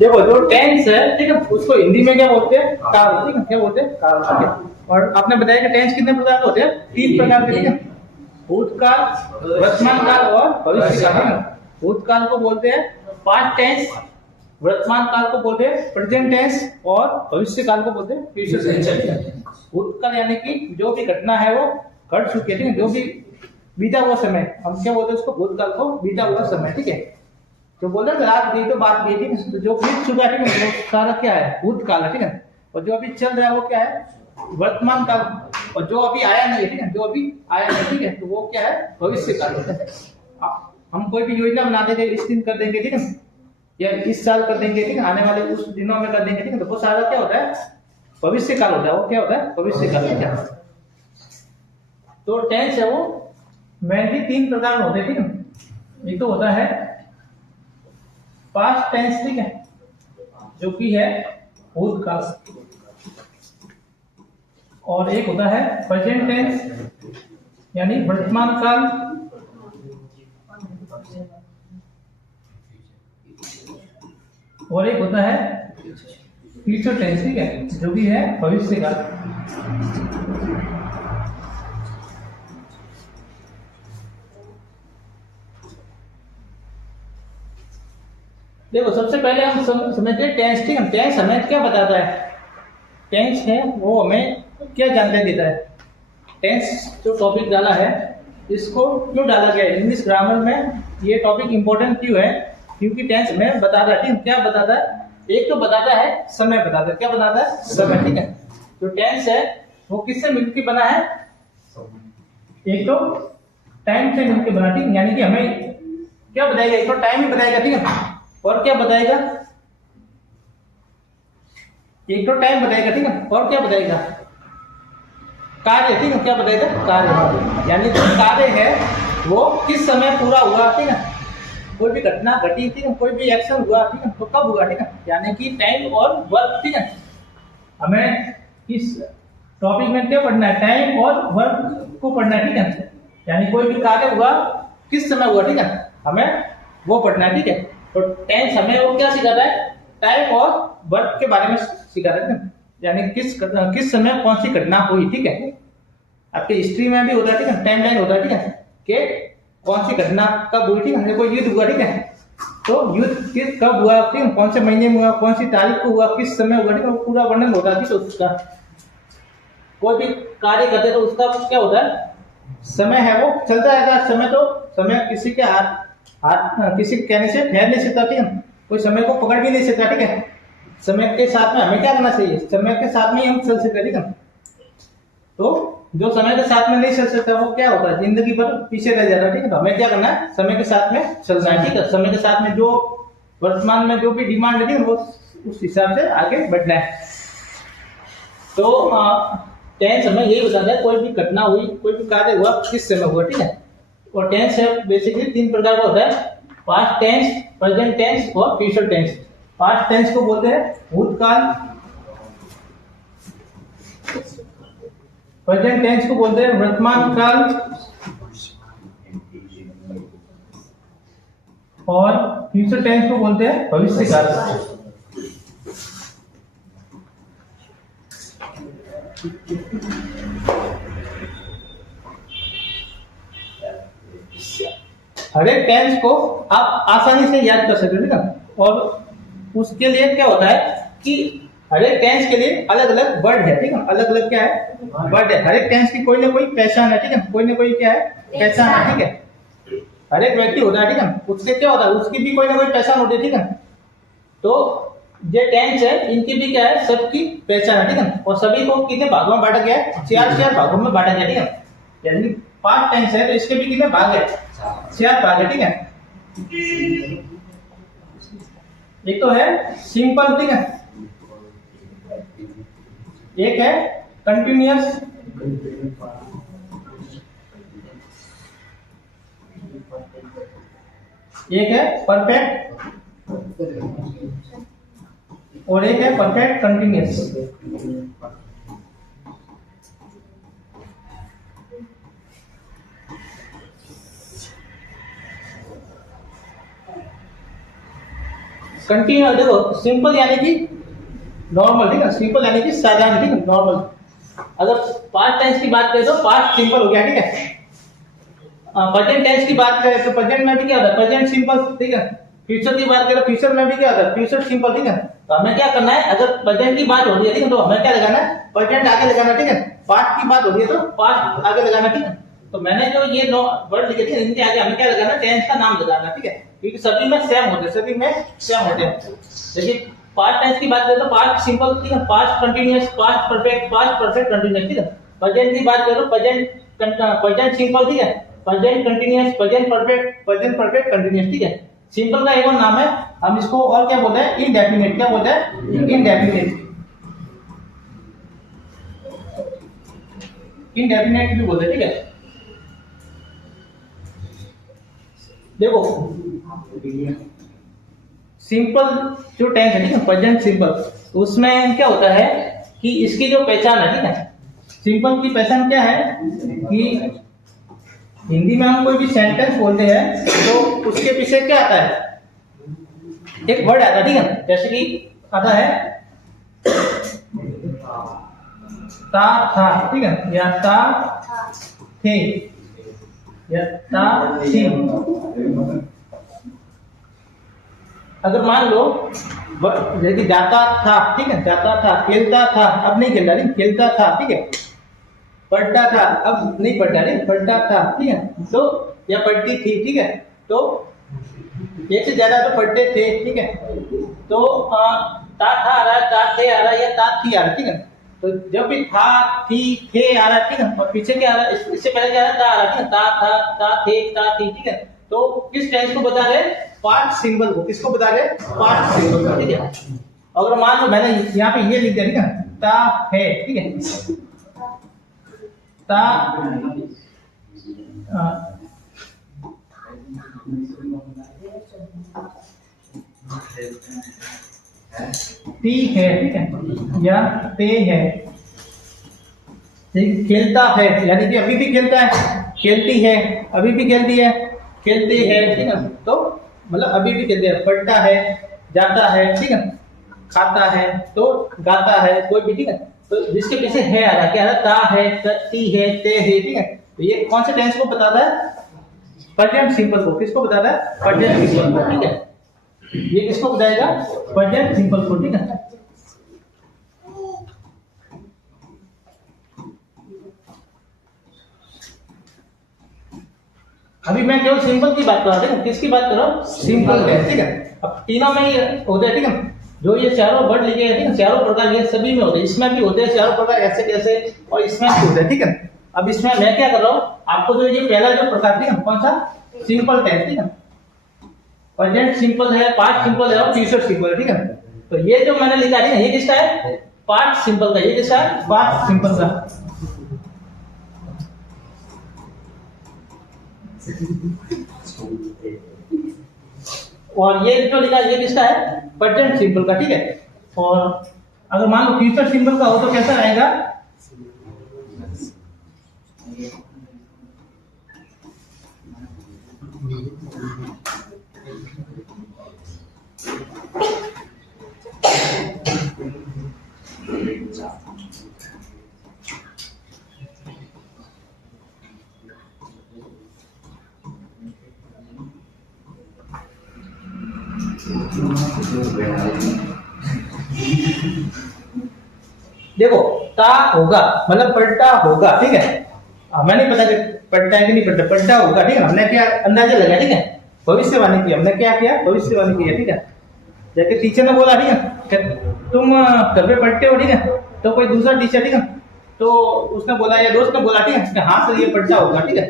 देखो जो टेंस है, ठीक है, उसको हिंदी में क्या बोलते हैं? काल, ठीक है, क्या बोलते हैं? काल। और आपने बताया कि टेंस कितने प्रकार के होते हैं? 3 प्रकार के, ठीक है, भूतकाल, वर्तमान काल और भविष्य काल। भूतकाल को बोलते हैं पास्ट टेंस, वर्तमान काल को बोलते हैं प्रेजेंट टेंस और भविष्य काल को बोलते हैं फ्यूचर टेंस। भूतकाल यानी कि जो भी घटना है वो घट चुकी है, ठीक है, जो भी बीता हुआ समय, हम क्या बोलते हैं उसको? भूतकाल को बीता हुआ समय, ठीक है। जो बोल रहे रात गई तो बात गई, ठीक है, तो जो बीत चुका है, ठीक है, वो सारा क्या है? भूतकाल है, ठीक है। और जो अभी चल रहा है वो क्या है? वर्तमान काल। और जो अभी आया नहीं है, ठीक है, जो अभी आया नहीं, ठीक है, तो वो क्या है? भविष्य काल है। हम कोई भी योजना बना देंगे, इस दिन कर देंगे, ठीक है, या इस साल कर देंगे, ठीक है, आने वाले कुछ दिनों में कर देंगे, ठीक है, तो वो सारा क्या होता है? भविष्य काल होता है। वो क्या होता है? भविष्य काल होता है। तो टेंस है वो मेनली 3 प्रकार होते हैं, ठीक है। एक तो होता है पास्ट टेंस, ठीक है, जो कि है भूतकाल, और एक होता है प्रेजेंट टेंस यानी वर्तमान काल, और एक होता है फ्यूचर टेंस, ठीक है, जो भी है भविष्य काल। देखो सबसे पहले हम समझते हैं टेंस, ठीक है। टेंस हमें क्या बताता है? टेंस है वो हमें क्या जानकारी देता है? टेंस जो टॉपिक डाला है, इसको क्यों डाला गया है? इंग्लिश ग्रामर में ये टॉपिक इंपॉर्टेंट क्यों है? क्योंकि टेंस हमें बताता है, ठीक है, क्या बताता है? एक तो बताता है समय, बताता है क्या? बताता है समय, ठीक है। जो टेंस है वो किससे मिलकर बना है? एक तो टाइम से मिलकर बना, ठीक, यानी कि हमें क्या बताएगा? एक तो टाइम ही बताएगा, ठीक है, और क्या बताएगा? एक तो टाइम बताएगा, ठीक है, और क्या बताएगा? कार्य, ठीक है, क्या बताएगा? कार्य, यानी जो कार्य है वो किस समय पूरा हुआ, ठीक है, कोई भी घटना घटी, ठीक है, कोई भी एक्शन हुआ, ठीक है, तो कब हुआ, ठीक है, यानी कि टाइम और वर्क, ठीक है। हमें इस टॉपिक में क्या पढ़ना है? टाइम और वर्क को पढ़ना है, ठीक है, यानी कोई भी कार्य हुआ किस समय हुआ, ठीक है, हमें वो पढ़ना है, ठीक है। तो टेंस हमें वो क्या सिखाता है? टाइम और वर्क के बारे में सिखाता है, यानी किस समय कौन सी घटना हुई, ठीक है। आपके हिस्ट्री में भी होता है, ठीक है, टाइम लाइन होता है, ठीक है, कि कौन सी घटना कब हुई, ठीक है, कोई युद्ध हुआ, ठीक है, तो युद्ध कब हुआ, ठीक है, कौन से महीने में हुआ, कौन सी तारीख को हुआ, किस समय हुआ, ठीक है, पूरा वर्णन होता है, ठीक है, उसका। कोई भी कार्य करते तो उसका क्या होता है? समय है वो चलता रहेगा। समय किसी के हाथ किसी के कहने से ठहर नहीं सकता, ठीक है, कोई समय को पकड़ भी नहीं सकता, ठीक है। समय के साथ में हमें क्या करना चाहिए? समय के साथ में ही हम चल सकते हैं, ठीक है। तो जो समय के साथ में नहीं चल सकता वो क्या होता है? जिंदगी भर पीछे रह जाता है, ठीक है। तो हमें क्या करना है? समय के साथ में चलना है, ठीक है। समय के साथ में जो वर्तमान में जो भी डिमांड है वो उस हिसाब से आगे बढ़ना है। तो टेंस हमें यही बताता है कोई भी घटना हुई, कोई भी कार्य हुआ किस समय हुआ, ठीक है। और टेंस है बेसिकली 3 प्रकार का होता है, पास्ट टेंस, प्रेजेंट टेंस और फ्यूचर टेंस। पास्ट टेंस को बोलते हैं भूतकाल, प्रेजेंट टेंस को बोलते हैं वर्तमान काल, और फ्यूचर टेंस को बोलते हैं भविष्य काल। हर एक टेंस को आप आसानी से याद कर सकते हो, ठीक है। और उसके लिए क्या होता है कि हर एक टेंस के लिए अलग अलग वर्ड है, ठीक है, अलग अलग क्या है? वर्ड है। हर एक टेंस की कोई ना कोई पहचान है, ठीक है, कोई ना कोई क्या है? पहचान है, ठीक है। हर एक व्यक्ति होता है, ठीक है, उससे क्या होता है? उसकी भी कोई ना कोई पहचान होती है, ठीक है। तो ये टेंस है, इनकी भी क्या है? सबकी पहचान है, ठीक है। और सभी को कितने भागों में बांटा गया है? 4 भागों में बांटा गया, ठीक है। यानी पास्ट टेंस है तो इसके भी कितने भाग है? 4 भाग है, ठीक है। एक तो है सिंपल, ठीक है, एक है कंटिन्यूअस, एक है परफेक्ट और एक है परफेक्ट कंटिन्यूअस। कंटिन्यूअस देखो, सिंपल यानी कि नॉर्मल, ठीक है, सिंपल यानी कि साधारण, ठीक है, नॉर्मल। अगर पास्ट टेंस की बात करें तो पास्ट सिंपल हो गया, ठीक है। प्रेजेंट टेंस की बात करें तो प्रेजेंट में भी क्या होता है, प्रेजेंट सिंपल, ठीक है। फ्यूचर की बात करें फ्यूचर में भी क्या होता है, फ्यूचर सिंपल, ठीक है। तो हमें क्या करना है, अगर प्रेजेंट की बात हो रही है, ठीक है, तो हमें क्या लगाना है, प्रेजेंट आगे लगाना, ठीक है। पास्ट की बात हो रही है तो पास्ट आगे लगाना, ठीक है। तो मैंने जो ये नो वर्ड लिखे थे इनके आगे हमें क्या लगाना, टेंस का नाम लगाना, ठीक है, क्योंकि सभी में सेम होते हैं, सभी में सेम होते हैं। देखिए पास्ट टेंस की बात करें तो पास्ट सिंपल, ठीक है, past continuous, past perfect continuous, ठीक है। प्रेजेंट की बात करो प्रेजेंट सिंपल, ठीक है, present continuous, present perfect continuous, ठीक है। सिंपल का एक और नाम है, हम इसको और क्या बोलते हैं, इनडेफिनिट। क्या बोलते हैं, इनडेफिनिट भी बोलते हैं, ठीक है। देखो सिंपल जो टेंस है, ठीक है, प्रेजेंट सिंपल, उसमें क्या होता है कि इसकी जो पहचान है, ठीक है, सिंपल की पहचान क्या है कि हिंदी में हम कोई भी सेंटेंस बोलते हैं तो उसके पीछे क्या आता है, एक वर्ड आता है, ठीक है। जैसे कि आता है ता था, ठीक है, या ता थे, या ता थी। अगर मान लो यदि जाता था, ठीक है, जाता था, खेलता था, अब नहीं खेलता, नहीं खेलता था, ठीक है, पढ़ता था, अब नहीं पढ़ता, नहीं पढ़ता था, ठीक है, तो या पढ़ती थी, ठीक है, तो एक से ज्यादा तो पढ़ते थे, ठीक है। तो ता था आ रहा है, ता थे आ रहा है, या ता थी आ रहा है, ठीक है। तो जब भी था थी थे आ रहा है, ठीक है, और पीछे क्या आ रहा है, इससे पहले क्या आ रहा है, ता आ रहा है, ठीक है, ता था, ता थे, ता थी, ठीक है। तो किस टेंस को बता रहे, पास्ट सिंबल को, किसको बता रहे, पास्ट सिंबल को, ठीक है। अगर मान लो मैंने यहाँ पे ये लिख दिया, ठीक है, ता है, ठीक है, ता ती है, ठीक है, या ते है, खेलता है यानी कि अभी भी खेलता है, खेलती है अभी भी खेलती है, खेलते हैं, ठीक है, तो मतलब अभी भी खेलते हैं। पढ़ता है, जाता है, ठीक है, खाता है, तो गाता है, कोई भी, ठीक है। तो जिसके पीछे है आ रहा, क्या है, ता है, ती है, ते है, ठीक है। तो ये कौन से टेंस को बताता है, प्रेजेंट सिंपल को। किसको बताता है, प्रेजेंट सिंपल को, ठीक है। ये किसको बताएगा, प्रेजेंट सिंपल को, ठीक है। अभी मैं केवल सिंपल की बात कर रहा हूँ, किसकी बात कर रहा हूँ, सिंपल है, ठीक है। अब तीनों में ही होते हैं, ठीक है, जो ये चारों वर्ड लिखे हैं, ठीक है, चारों प्रकार ये सभी में होते हैं, इसमें भी होते हैं चारों प्रकार, ऐसे कैसे, और इसमें भी होते हैं, ठीक है। अब इसमें मैं क्या कर रहा हूँ, आपको जो ये पहला जो प्रकार, ठीक है, कौन सा, सिंपल टेंस, ठीक है, प्रेजेंट सिंपल है, पास्ट सिंपल है और फ्यूचर सिंपल है, ठीक है। तो ये जो मैंने लिखा है, ये किसका है, पास्ट सिंपल का, ये किसका है, पास्ट सिंपल का। और ये जो लिखा है ये किसका है, प्रेजेंट सिंपल का, ठीक है। और अगर मान लो फ्यूचर सिंपल का हो तो कैसा रहेगा, देखो ता होगा मतलब पढ़ता होगा, ठीक है। हमें नहीं पता कि पढ़ता है कि नहीं पढ़ता, पढ़ता होगा, ठीक है। हमने क्या अंदाजा लगाया, ठीक है, भविष्यवाणी की, हमने क्या किया, भविष्यवाणी की है, ठीक है। जैसे टीचर ने बोला, ठीक है, तुम घर पे पढ़ते हो, ठीक है, तो कोई दूसरा टीचर, ठीक है, तो उसने बोला या दोस्त ने बोला, ठीक है, हाँ सर ये पढ़ता होगा, ठीक है।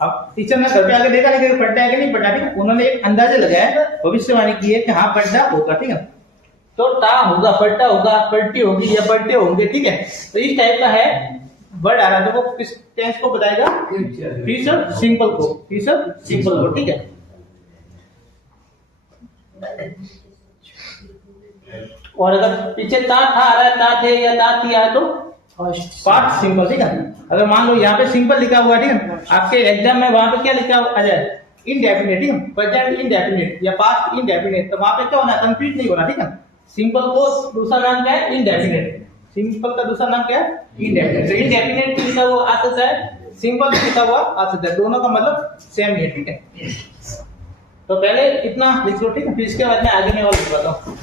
अब टीचर ने घर पे आके देखा नहीं कि पढ़ता है कि नहीं पढ़ता, ठीक है, उन्होंने एक अंदाजा लगाया, भविष्यवाणी की है कि हाँ पढ़ता होगा, ठीक है। तो ता होगा, पढ़ता होगा, पढ़ती होगी या पढ़ते होंगे, ठीक है। तो इस टाइप का है वर्ड आ रहा है, तो वो किस टेंस को बताएगा, फ्यूचर सिंपल को, फ्यूचर सिंपल को, ठीक है। और अगर पीछे ता था आ रहा है, ता थे या ता थी आया तो पास्ट सिंपल, ठीक है। अगर मान लो यहाँ पे सिंपल लिखा हुआ है, ठीक है, आपके एग्जाम में वहां पे क्या लिखा आ जाए, इनडेफिनिट, ठीक है, प्रेजेंट इनडेफिनिट या पास्ट इनडेफिनिट, तो वहां पे क्या होना, कंफ्यूज नहीं होना, ठीक है। सिंपल को दूसरा नाम क्या है, इनडेफिनिट। सिंपल का दूसरा नाम क्या है, इनडेफिनिट। तो इनडेफिनिट लिखा हुआ आ सकता है, सिंपल लिखा हुआ आ सकता है, दोनों का मतलब सेम ही है, ठीक है। तो पहले इतना लिख लो, ठीक है, फिर इसके बाद में आगे मैं और लिखवाता हूँ।